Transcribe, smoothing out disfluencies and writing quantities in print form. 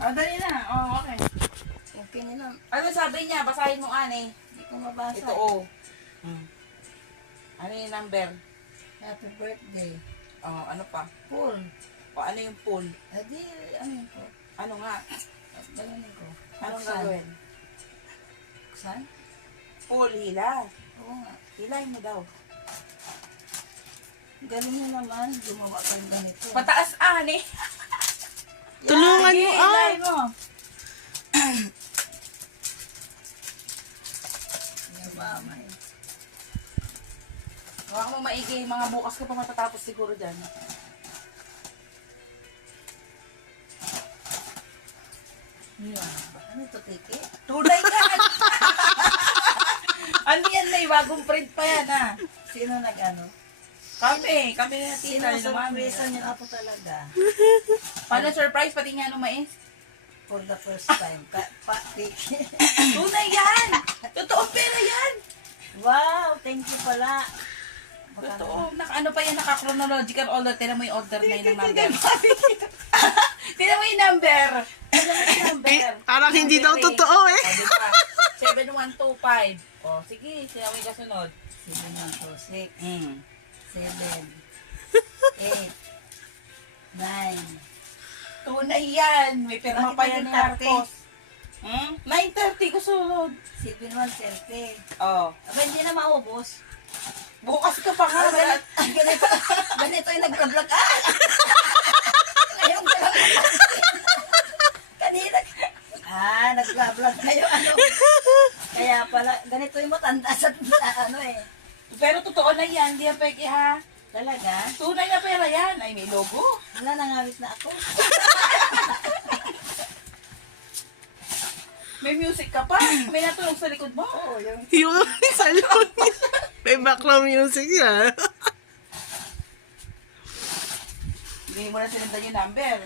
Oh, dali na. Oh, okay. Okay na lang. Ano sabi niya? Basahin mo, Ani. Hindi ko mabasa. Ito, oh. Ano yung number? Happy birthday. Oh, ano pa? Cool. O, ano yung pool? Adi, ano yun ko? Ano nga? Gano'n ko. Anong Buksan. gagawin? Buksan? Pool, hila. Oo nga. Hilahin mo daw. Galing na naman. Gumawa ka yung ganito. Pataas, Ani. Tulungan Sige, mo, hilahin mo. Yung mama eh. Huwag mo maigi. Mga bukas ka pa matatapos siguro dyan. Yan. Ano ito, tiki? Tunay yan! Ano yan, May? Bagong print pa yan, ha? Sino nag-ano? Kami na Sino tita. surpresa niyo ako talaga? Paano surprise? Pati nga nung mais? For the first time. Tiki. Tunay yan! Totoong pera yan! Wow, thank you pala. Baka Totoo. Ano pa yan? Naka-chronological order. Tignan mo yung order na yung number. Tignan mo yung number. Tignan mo yung number. Parang hindi daw totoo eh. O, diba? 7125. O, sige. Tignan mo yung kasunod. 7, 1, 2, 6, Mm. 7, 8, 9. Tunay yan. May pirma Bakit pa yan ni naging 30? Marcos. 9:30 kasunod. 7, 1, 30. Oh. Aba, hindi na maubos. Bukas ka pa nga. Wala. Ganito yung nag-vlog. Ngayon ka lang. Kanina. Nag-vlog kayo. Ano? Kaya pala, ganito yung matanda sa ano eh. Pero totoo na yan. Hindi yan peke ha. Talaga? Tunay na pera yan. Ay, may logo. Wala, nangawit na ako. May music ka pa. May natunog sa likod mo. Oo, yung Yung salon. May background music yan. Hindi mo na sinundan yung number.